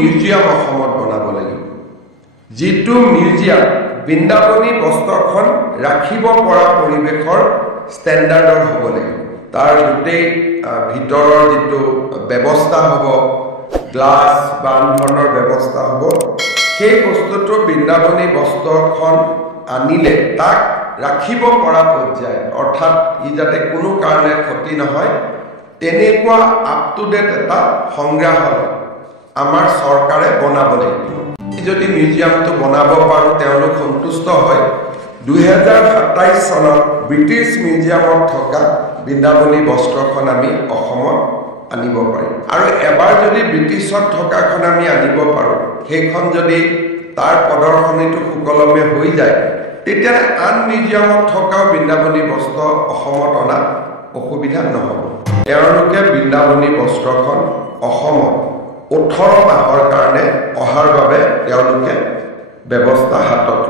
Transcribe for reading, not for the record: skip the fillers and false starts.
museum অসমত বনাব লাগিব যিটো মিউজিয়াম বৃন্দাবনী বস্ত্ৰখন ৰাখিব পৰা পৰিৱেশৰ ষ্টেণ্ডাৰ্ডৰ হ'ব লাগিব তাৰ গোটেই ভিতৰৰ যিটো ব্যৱস্থা হ'ব গ্লাছ বা আন ধৰণৰ ব্যৱস্থা হ'ব সেই বস্তুটো বৃন্দাবনী বস্ত্ৰখন আনিলে তাক ৰাখিব পৰা পৰ্যায় অৰ্থাৎ ই যাতে কোনো কাৰণে ক্ষতি নহয় তেনেকুৱা আপ টু ডেট এটা সংগ্ৰহালয় আমাৰ চৰকাৰে বনাব লাগিব যদি মিউজিয়ামটো বনাব পাৰোঁ তেওঁলোক সন্তুষ্ট হয় 2027 চনত ব্ৰিটিছ মিউজিয়ামত থকা বৃন্দাবনী বস্ত্ৰখন আমি অসমত আনিব পাৰিম আৰু এবাৰ যদি ব্ৰিটিছত থকাখন আমি আনিব পাৰোঁ সেইখন যদি তাৰ প্ৰদৰ্শনীটো সুকলমে হৈ যায় তেতিয়া আন মিউজিয়ামত থকা বৃন্দাবনী বস্ত্ৰ অসমত অনা অসুবিধা নহ'ব তেওঁলোকে বৃন্দাবনী বস্ত্ৰখন অসমত 18 মাহৰ কাৰণে অহাৰ বাবে তেওঁলোকে ব্যৱস্থা হাতত